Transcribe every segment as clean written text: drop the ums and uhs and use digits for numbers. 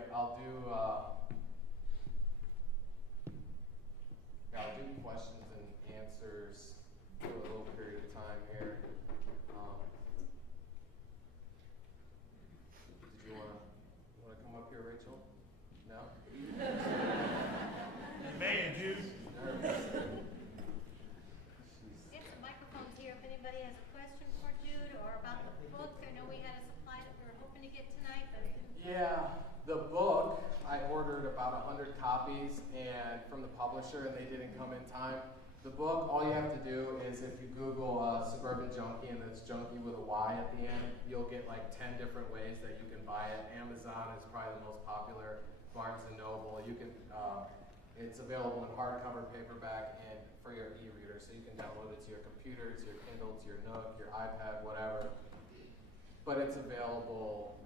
I'll do questions and answers for a little period of time here. Did you want to come up here, Rachel? No? Man, Jude. Get the microphones here if anybody has a question for Jude or about the book. I know we had a supply that we were hoping to get tonight, but Yeah, the book, I ordered about 100 copies and from the publisher, and they didn't come in time. The book, all you have to do is if you Google Suburban Junky, and it's Junky with a Y at the end, you'll get like 10 different ways that you can buy it. Amazon is probably the most popular. Barnes & Noble. You can. It's available in hardcover, paperback, and for your e-reader, so you can download it to your computer, to your Kindle, to your Nook, your iPad, whatever. But it's available.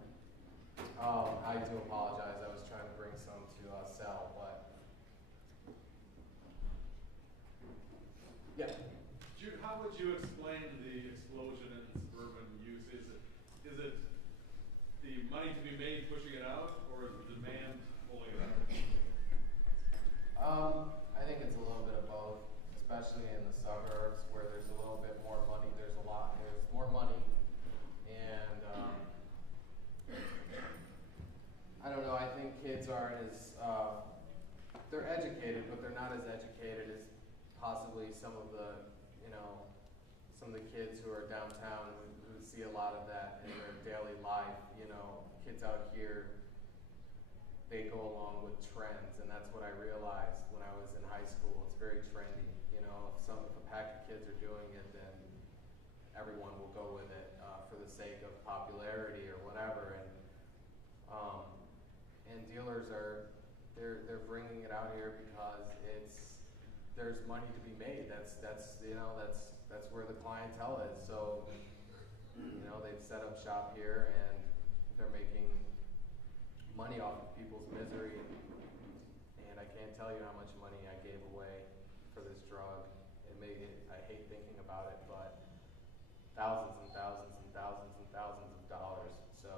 I do apologize. I was trying to bring some to sell, but yeah. Jude, how would you explain the explosion in suburban use? Is it the money to be made pushing it out, or is the demand pulling it out? I think it's a little bit of both, especially in the suburbs where there's a little bit more money. There's more money, and I don't know. I think kids aren't as they're educated, but they're not as educated as possibly some of the kids who are downtown who see a lot of that in their daily life. Kids out here, they go along with trends, and that's what I realized when I was in high school. It's very trendy. If a pack of kids are doing it, then everyone will go with it for the sake of popularity or whatever. And dealers they're bringing it out here because there's money to be made. That's where the clientele is. So they've set up shop here and they're making money off of people's misery. And I can't tell you how much money I gave away for this drug. I hate thinking about it, but thousands and thousands and thousands and thousands of dollars. So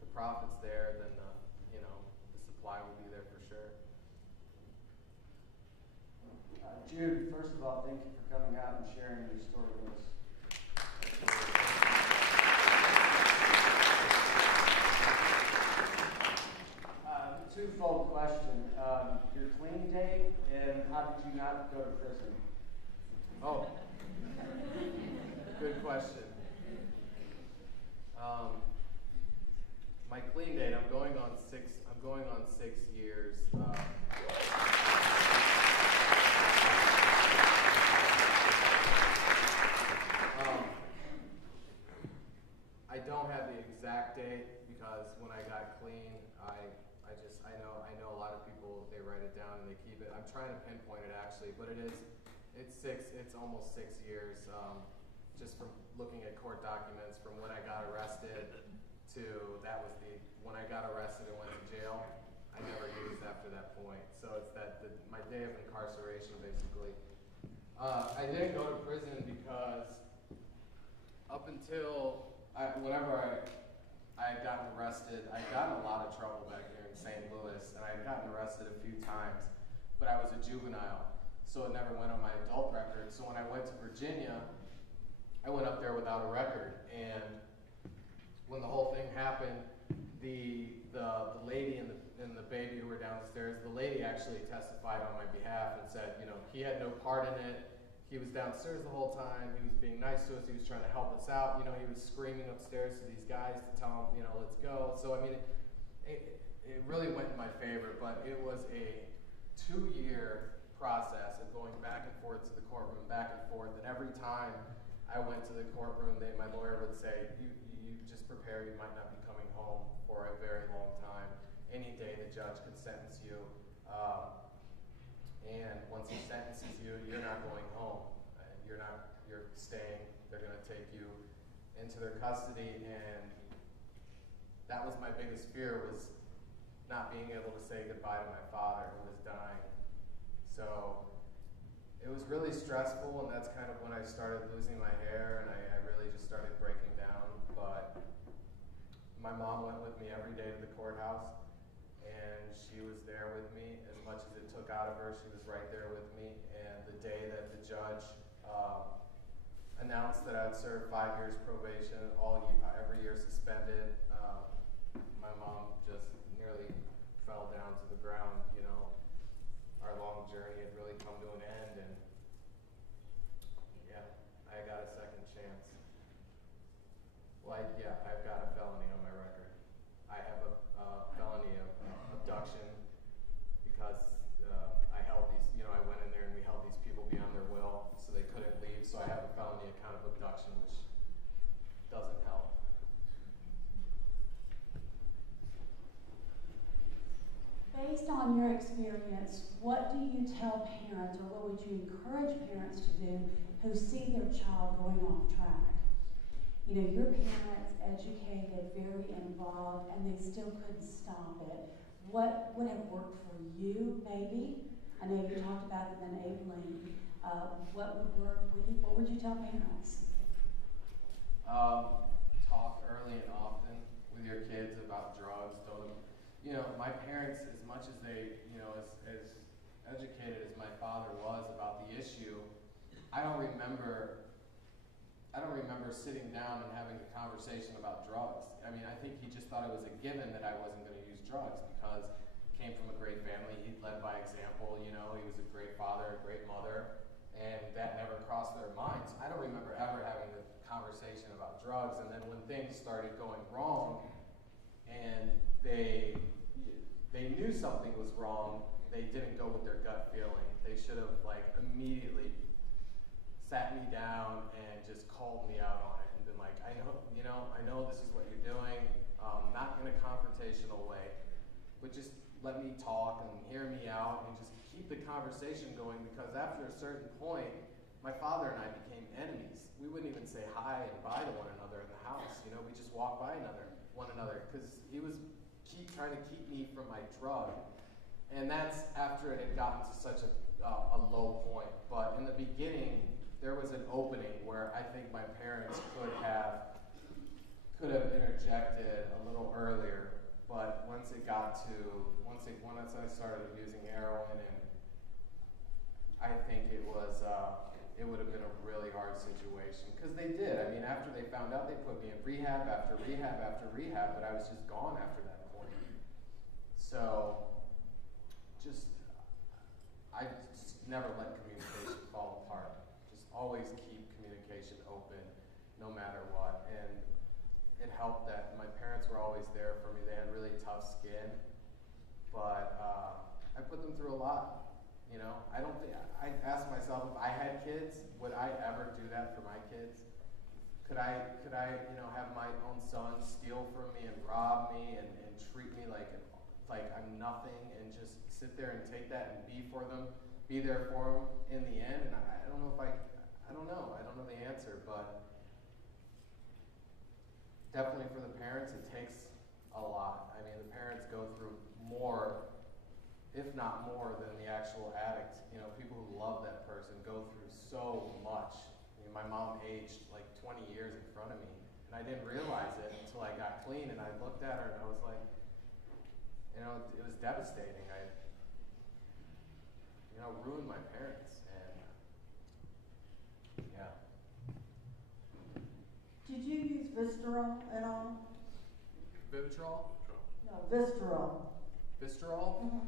the profit's there, then the supply will be there for sure. Jude, first of all, thank you for coming out and sharing your story with us. Twofold question. Your clean date, and how did you not go to prison? Oh, good question. My clean date, I'm going on 6 years. I don't have the exact date because when I got clean, I know a lot of people, they write it down and they keep it. I'm trying to pinpoint it actually, but it's almost 6 years. Just from looking at court documents from when I got arrested to when I got arrested and went to jail. I never used after that point. So it's my day of incarceration basically. I didn't go to prison because up until whenever I had gotten arrested, I got in a lot of trouble back here in St. Louis, and I had gotten arrested a few times, but I was a juvenile, so it never went on my adult record. So when I went to Virginia, I went up there without a record, and when the whole thing happened, the lady and the baby who were downstairs, the lady actually testified on my behalf and said, he had no part in it. He was downstairs the whole time. He was being nice to us. He was trying to help us out. He was screaming upstairs to these guys to tell them, let's go. So, it really went in my favor, but it was a 2-year process of going back and forth to the courtroom, back and forth. And every time I went to the courtroom, my lawyer would say, you just prepare. You might not be coming home for a very long time. Any day the judge could sentence you. And once he sentences you, you're not going home. You're staying. They're going to take you into their custody. And that was my biggest fear, was not being able to say goodbye to my father who was dying. So it was really stressful, and that's kind of when I started losing my hair, and I really just started breaking down. But my mom went with me every day to the courthouse, and she was there with me as much as it took out of her. She was right there with me. And the day that the judge announced that I would serve 5 years probation, every year suspended, my mom just nearly fell down to the ground. You know, our long journey had really come to an end, and yeah, I got a second chance. Like, yeah, I've got a felony on my record. I have a felony of abduction because I held these, you know, I went in there and we held these people beyond their will, so they couldn't leave. So I have a felony account of abduction, which doesn't help. Based on your experience, what do you tell parents, or what would you encourage parents to do who see their child going off track? You know, your parents, educated, very involved, and they still couldn't stop it. What would have worked for you, maybe? I know you talked about it enabling. What would work? What would you tell parents? Talk early and often with your kids about drugs. You know, my parents, as much as they, you know, as educated as my father was about the issue, I don't remember sitting down and having a conversation about drugs. I mean, I think he just thought it was a given that I wasn't going to use drugs because he came from a great family. He led by example. You know, he was a great father, a great mother, and that never crossed their minds. I don't remember ever having a conversation about drugs. And then when things started going wrong, and they knew something was wrong, they didn't go with their gut feeling. They should have immediately sat me down and just called me out on it and been like, I know this is what you're doing, not in a confrontational way, but just let me talk and hear me out and just keep the conversation going, because after a certain point, my father and I became enemies. We wouldn't even say hi and bye to one another in the house. You know, we just walked by one another because he was trying to keep me from my drug. And that's after it had gotten to such a low point. But in the beginning, there was an opening where I think my parents could have interjected a little earlier. But once I started using heroin, and I think it would have been a really hard situation, because they did. I mean, after they found out, they put me in rehab after rehab after rehab, but I was just gone after that point. So, I just never let communication fall apart. Just always keep communication open, no matter what. And it helped that my parents were always there for me. They had really tough skin, but I put them through a lot. You know, I asked myself, if I had kids, would I ever do that for my kids? Could I, have my own son steal from me and rob me and treat me like I'm nothing, and just sit there and take that and be there for them in the end? And I don't know I don't know the answer, but definitely for the parents, it takes a lot. I mean, the parents go through more, if not more, than the actual addict. You know, people who love that person go through so much. I mean, my mom aged 20 years in front of me, and I didn't realize it until I got clean, and I looked at her and I was like, it was devastating. I ruined my parents, and yeah. Did you use Visceral at all? Vivitrol? No, Visceral. Visceral? Mm-hmm.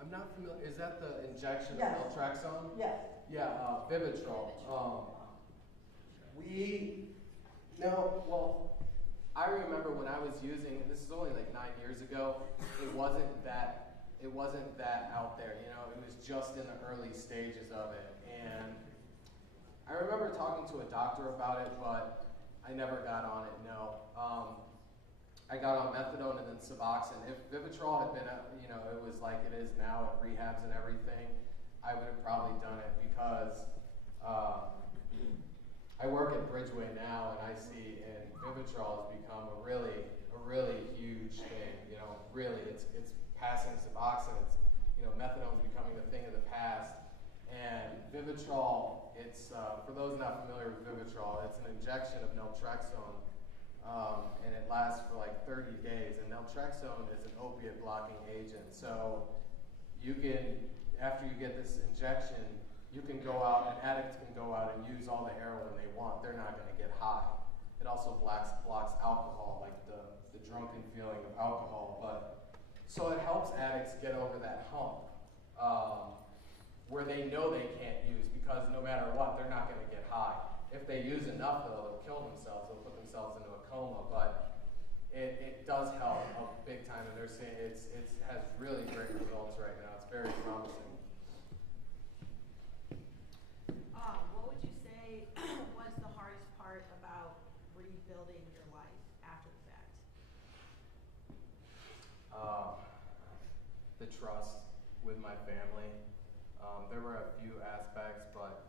I'm not familiar. Is that the injection Yes. of naltrexone? Yes. Yeah, Vivitrol. I remember when I was using, this is only 9 years ago, it wasn't that out there, you know, it was just in the early stages of it. And I remember talking to a doctor about it, but I never got on it, no. I got on methadone and then Suboxone. If Vivitrol had been, it was like it is now at rehabs and everything, I would have probably done it, because I work at Bridgeway now, and I see, and Vivitrol has become a really huge thing. You know, really, it's passing Suboxone. It's, methadone's becoming the thing of the past, and Vivitrol it's, for those not familiar with Vivitrol, it's an injection of naltrexone, and it lasts for like 30 days. And naltrexone is an opiate blocking agent. So you can, after you get this injection, you can go out, an addict can go out and use all the heroin they want. They're not going to get high. It also blocks alcohol, like the drunken feeling of alcohol. But so it helps addicts get over that hump where they know they can't use, because no matter what, they're not going to get high. If they use enough, though, they'll kill themselves. They'll put themselves into a coma. But it does help big time, and they're saying it has really great results right now. It's very promising. What would you say was the hardest part about rebuilding your life after the fact? The trust with my family. There were a few aspects, but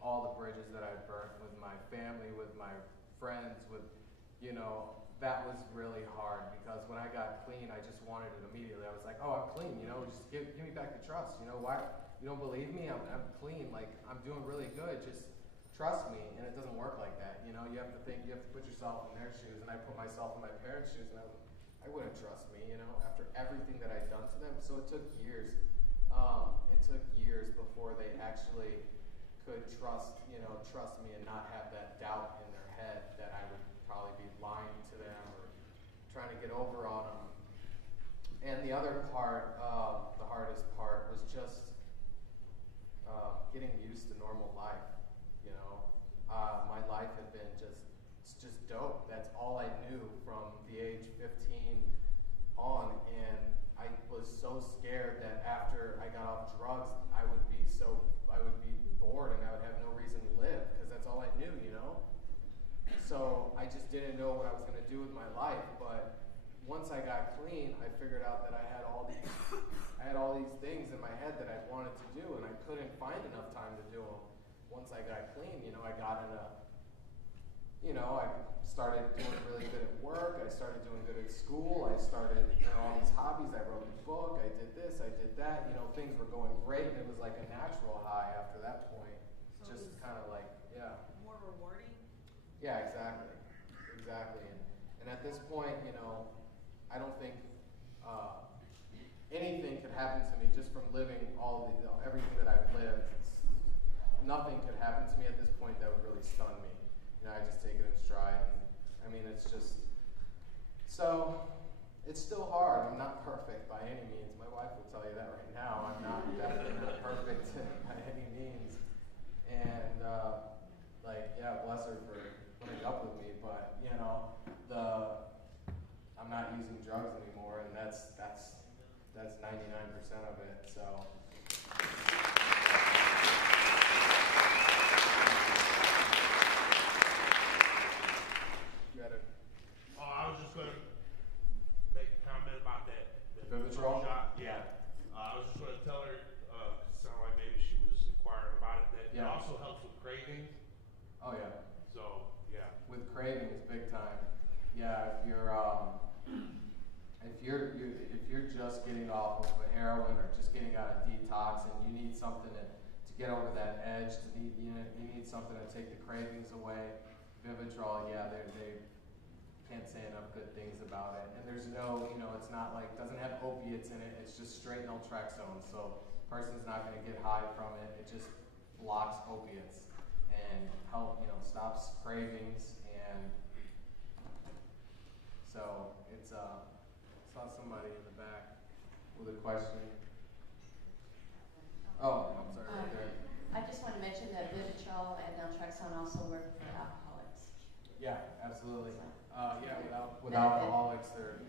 all the bridges that I burnt with my family, with my friends, with, that was really hard, because when I got clean, I just wanted it immediately. I was like, oh, I'm clean, just give me back the trust. Why? You don't believe me? I'm clean. Like, I'm doing really good. Just trust me. And it doesn't work like that. You have to think, you have to put yourself in their shoes. And I put myself in my parents' shoes, and I wouldn't trust me, after everything that I'd done to them. So it took years. It took years before they actually could trust me and not have that doubt in their head that I would probably be lying to them or trying to get over on them. And the other part, the hardest part, was just getting used to normal life. My life had been just dope. That's all I knew from the age 15 on, and I was so scared that after I got off drugs, I would be bored and I would have no reason to live, because that's all I knew, So I just didn't know what I was going to do with my life. But once I got clean, I figured out that I had all these things in my head that I wanted to do, and I couldn't find enough time to do them. Once I got clean, I got I started doing really good at work. I started doing good at school. I started, all these hobbies. I wrote a book. I did this. I did that. Things were going great, and it was like a natural high after that point. So Just kind of like, yeah. More rewarding? Yeah, exactly. And at this point, I don't think anything could happen to me just from living everything that I've lived. Nothing could happen to me at this point that would really stun me. I just take it in stride. And, it's just, so it's still hard. I'm not perfect by any means. My wife will tell you that right now. I'm definitely not perfect by any means. And, bless her for putting up with me, but, I'm not using drugs anymore, and that's 99% of it, so. I was just going to make a comment about that. Vivitrol? Shot. Yeah. I was just going to tell her, it sounded like maybe she was inquiring about it, that it also helps with cravings. Oh, yeah. So, yeah. With cravings, big time. Yeah, if you're just getting off of heroin or just getting out of detox, and you need something to get over that edge, you need something to take the cravings away, Vivitrol, they can't say enough good things about it. And there's no, it's not like, doesn't have opiates in it, it's just straight naltrexone. So person's not going to get high from it. It just blocks opiates and stops cravings. And so it's, saw somebody in the back with a question. Oh, I'm sorry, right there. I just want to mention that Vivitrol and naltrexone also work for alcoholics. Yeah, absolutely. With alcoholics,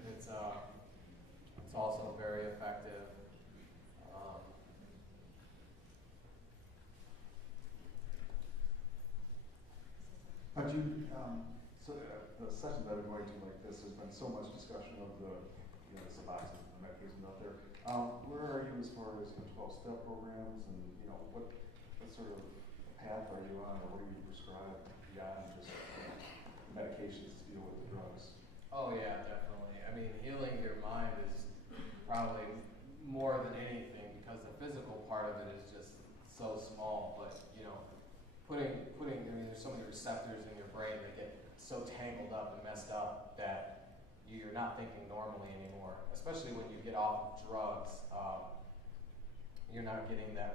it's also very effective. Jude, the sessions I've been going to like this, there's been so much discussion of the Suboxone, the medications out there. Where are you as far as 12-step programs, and what sort of path are you on, or what do you prescribe beyond just medications to deal with the drugs? Oh yeah, definitely. Healing your mind is probably more than anything, because the physical part of it is just so small, but putting, I mean, there's so many receptors in your brain that get so tangled up and messed up that you're not thinking normally anymore, especially when you get off of drugs. You're not getting the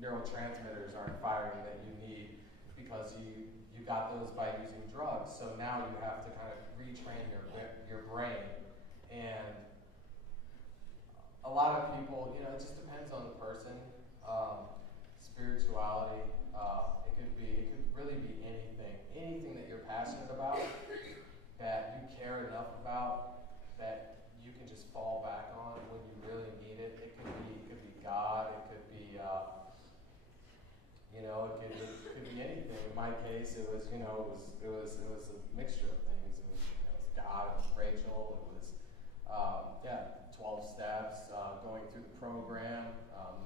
neurotransmitters aren't firing that you need because you got those by using drugs. So now you have to kind of retrain your brain. And a lot of people, it just depends on the person. Spirituality, it could really be anything that you're passionate about, that you care enough about, that you can just fall back on when you really need it. It could be God. It could be it could be anything. In my case, it was it was a mixture of things. It was God. It was Rachel. It was 12 steps, going through the program.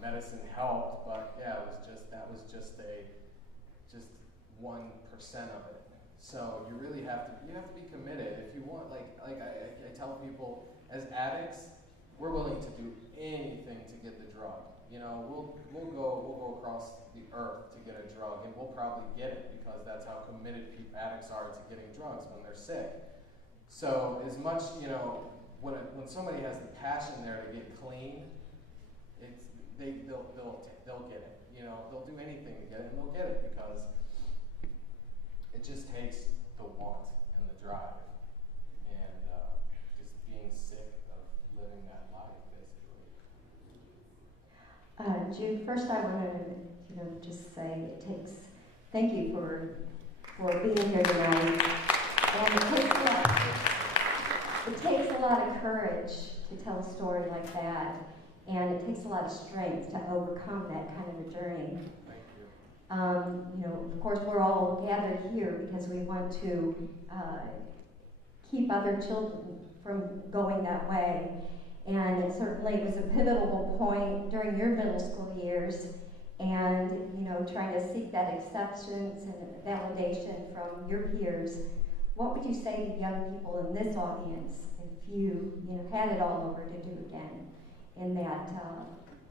Medicine helped, but that was just 1% of it. So you really have to be committed. If you want, like I tell people, as addicts, we're willing to do anything to get the drug. We'll go across the earth to get a drug, and we'll probably get it because that's how committed addicts are to getting drugs when they're sick. So as much, when somebody has the passion there to get clean, they'll get it. They'll do anything to get it, and they'll get it because it just takes the want and the drive, and just being sick of living that life, basically. Jude, first I wanted to just say thank you for being here tonight. And it takes a lot of courage to tell a story like that, and it takes a lot of strength to overcome that kind of a journey. Thank you. Of course, we're all gathered here because we want to keep other children from going that way. And it certainly was a pivotal point during your middle school years, and trying to seek that acceptance and validation from your peers. What would you say to young people in this audience if you had it all over to do again in that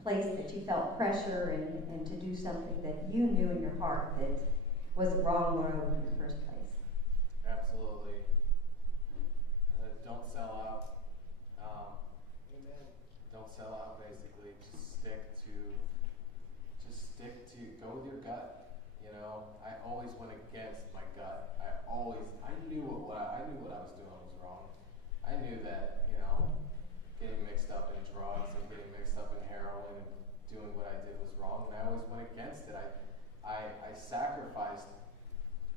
place that you felt pressure and to do something that you knew in your heart that was the wrong road in the first place? Absolutely. Don't sell out. Amen. Don't sell out, basically. Just stick to, go with your gut. I always went against my gut. I knew what I was doing was wrong. I knew that, getting mixed up in drugs and getting mixed up in heroin and doing what I did was wrong, and I always went against it. I sacrificed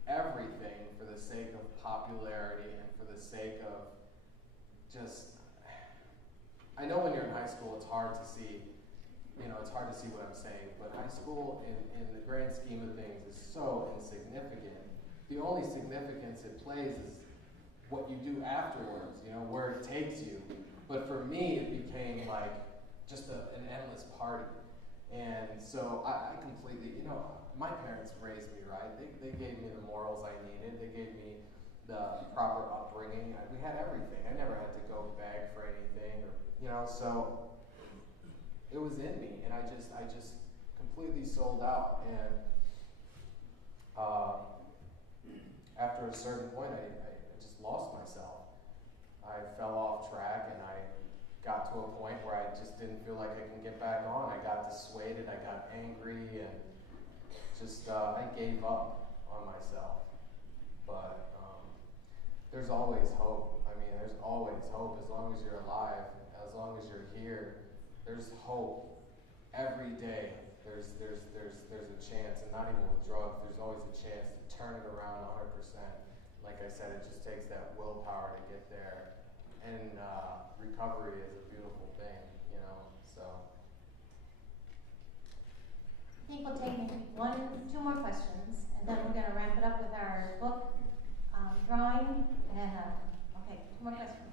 everything for the sake of popularity and for the sake of just, I know when you're in high school it's hard to see, what I'm saying, but high school in the grand scheme of things is so insignificant. The only significance it plays is what you do afterwards, where it takes you. But for me, it became like just an endless party. And so I completely, my parents raised me right. They gave me the morals I needed. They gave me the proper upbringing. We had everything. I never had to go beg for anything, so it was in me, and I just completely sold out. And after a certain point, I just lost myself. I fell off track, and I got to a point where I just didn't feel like I can get back on. I got dissuaded, I got angry, and just I gave up on myself. But there's always hope. I mean, there's always hope as long as you're alive, as long as you're here. There's hope. Every day there's a chance, and not even with drugs, there's always a chance to turn it around 100%. Like I said, it just takes that willpower to get there. And recovery is a beautiful thing, so. I think we'll take maybe two more questions, and then we're going to wrap it up with our book drawing. And okay, two more questions.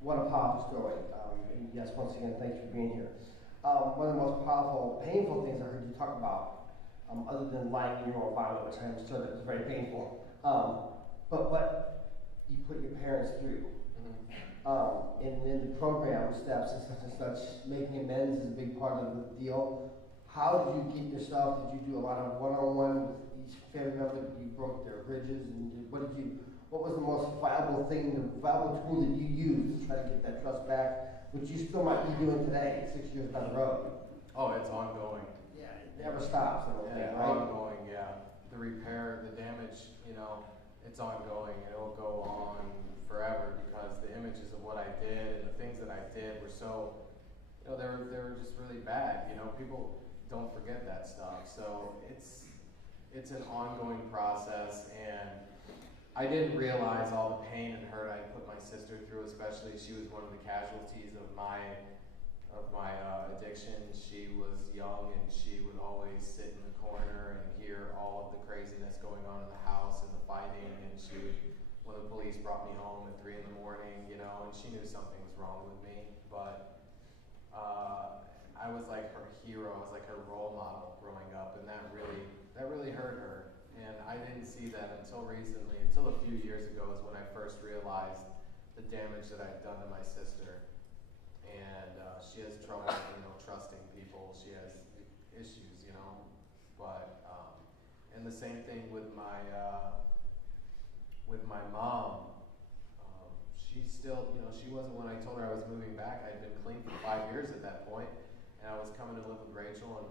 What a powerful story. And yes, once again, thanks for being here. One of the most powerful, painful things I heard you talk about, other than lying in your own vomit, which I'm sure that was very painful, but what you put your parents through. and in the program steps and such, making amends is a big part of the deal. How did you get yourself? Did you do a lot of one-on-one with each family member? You broke their bridges, and what was the most viable tool that you used to try to get that trust back, which you still might be doing today, 6 years down the road? Oh, it's ongoing. Yeah, it never stops. I don't think, right? Ongoing, yeah. The repair, the damage, it's ongoing, and it'll go on forever because the images of what I did and the things that I did were so, they were just really bad. People don't forget that stuff. So it's an ongoing process, and I didn't realize all the pain and hurt I put my sister through, especially she was one of the casualties of my addiction. She was young, and she would always sit in the corner and hear all of the craziness going on in the house and the fighting, and when the police brought me home at 3 a.m, and she knew something was wrong with me, but I was like her hero. I was like her role model growing up, and that really hurt her. And I didn't see that until recently, until a few years ago is when I first realized the damage that I'd done to my sister. And she has trouble, trusting people. She has issues, But and the same thing with my mom. She still, she wasn't, when I told her I was moving back. I'd been clean for 5 years at that point, and I was coming to live with Rachel. And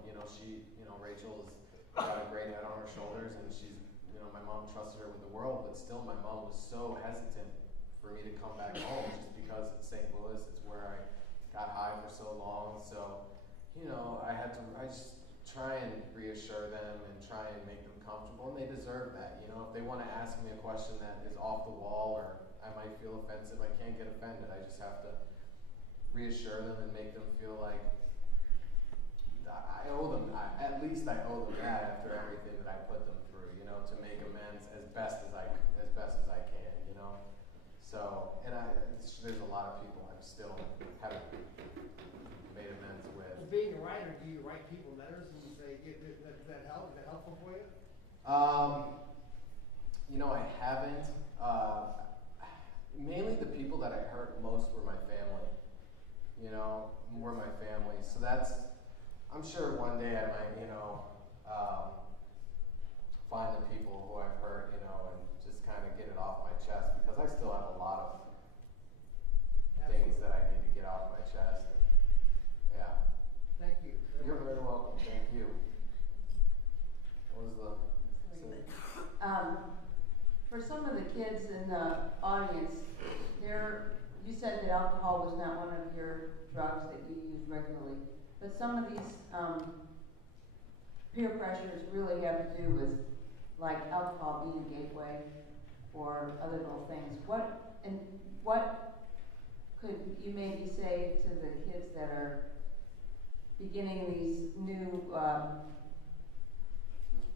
Rachel's got a great head on her shoulders, and she's, my mom trusted her with the world, but still, my mom was so hesitant for me to come back home, just because it's St. Louis. It's where I got high for so long. So, I just try and reassure them and try and make them comfortable, and they deserve that. If they want to ask me a question that is off the wall, or I might feel offensive, I can't get offended. I just have to reassure them and make them feel like I owe them. At least I owe them that after everything that I put them through. To make amends as best as I can. So, and there's a lot of people I still haven't made amends with. Being a writer, do you write people letters and say, is that helpful for you? I haven't. Mainly the people that I hurt most were my family. So that's, I'm sure one day I might, find the people who I've hurt, and just kind of get it off my chest, because I still have a lot of things that I need to get off my chest. And, yeah. Thank you. You're very welcome. Thank you. What was the? For some of the kids in the audience, you said that alcohol was not one of your drugs that you use regularly, but some of these peer pressures really have to do with, like, alcohol being a gateway or other little things. What could you maybe say to the kids that are beginning these new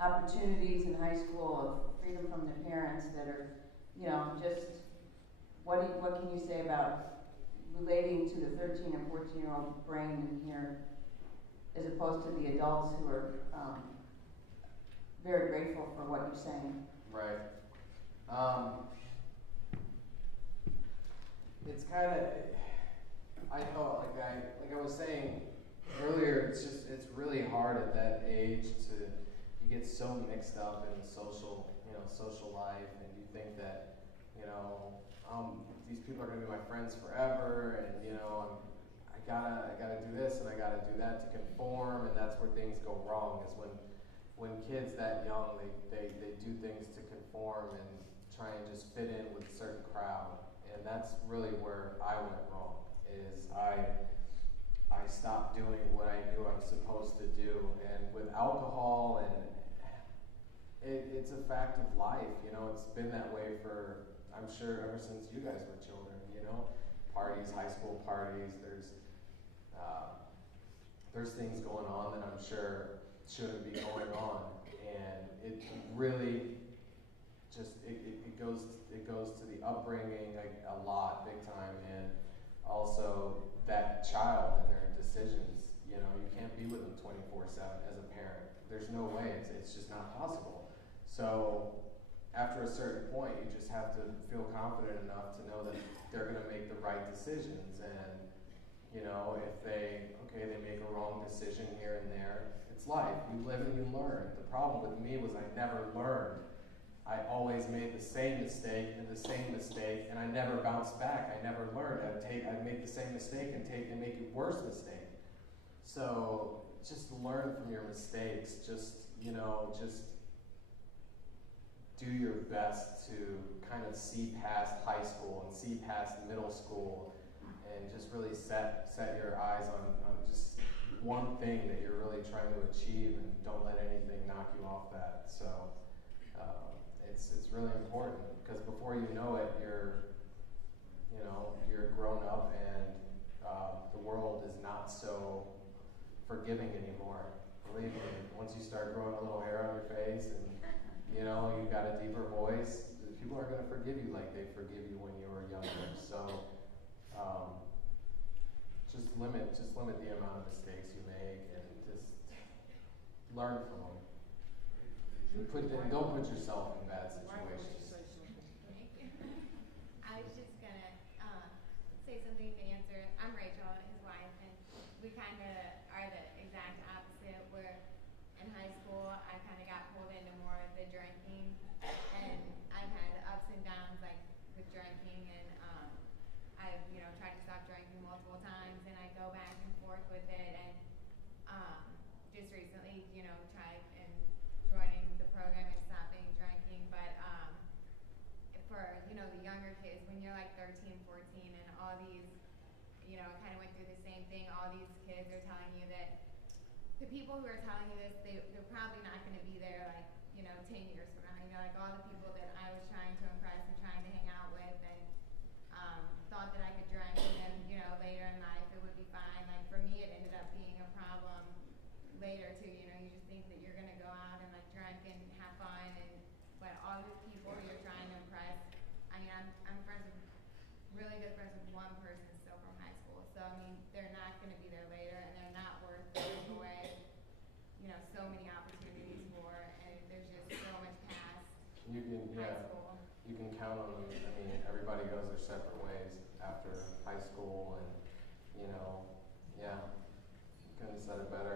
opportunities in high school of freedom from their parents that are, just what can you say about relating to the 13 and 14-year-old brain in here, as opposed to the adults who are very grateful for what you're saying? Right. It's kind of, I know, like I was saying earlier, it's really hard at that age you get so mixed up in the social life, and you think that, these people are going to be my friends forever, and, I gotta do this and I gotta do that to conform, and that's where things go wrong, is when kids that young, they do things to conform and try and just fit in with a certain crowd. And that's really where I went wrong, is I stopped doing what I knew I was supposed to do. And with alcohol, and it's a fact of life, it's been that way for, I'm sure, ever since you guys were children, parties, high school parties, there's things going on that I'm sure shouldn't be going on. And it really just, it goes to the upbringing a lot, big time, and also that child and their decisions. You can't be with them 24/7 as a parent. There's no way. It's just not possible. So after a certain point, you just have to feel confident enough to know that they're going to make the right decisions. And, you know, if they make a wrong decision here and there, it's life. You live and you learn. The problem with me was I never learned. I always made the same mistake and the same mistake, and I never bounced back. I never learned. I'd make the same mistake and make a worse mistake. So just learn from your mistakes. Just do your best to kind of see past high school and see past middle school, and just really set your eyes on just one thing that you're really trying to achieve, and don't let anything knock you off that. So it's really important, because before you know it, you're grown up, and the world is not so forgiving anymore. Believe me, once you start growing a little hair on your face and you've got a deeper voice, people aren't going to forgive you like they forgive you when you were younger. So just limit the amount of mistakes you make, and just learn from them. Don't put yourself in bad situations. I was just gonna say something to answer. I'm Rachel, his wife, and we kind of are the exact opposite. Where in high school, I kind of got pulled into more of the drinking, and I've had ups and downs like with drinking, and I've tried to stop drinking multiple times, and I go back and forth with it, and just recently, tried and joining the program and stopping drinking, but for the younger kids, when you're like 13, 14, and all these, I kind of went through the same thing. All these kids are telling you that the people who are telling you this, they're probably not going to be there like 10 years from now. Like all the people that I was trying to impress and trying to hang out with, and thought that I could drink, and then later in life it would be fine. Like for me, it ended up being a problem later too. You just think that you're gonna go out and like drink and have fun, but all these people you're trying to impress. I mean, I'm really good friends with one person still from high school. So I mean, they're not gonna be there later, and they're not worth giving away, so many opportunities for. And there's just so much past high school. You can count on them. I mean, everybody goes their separate ways after high school, and couldn't have said it better.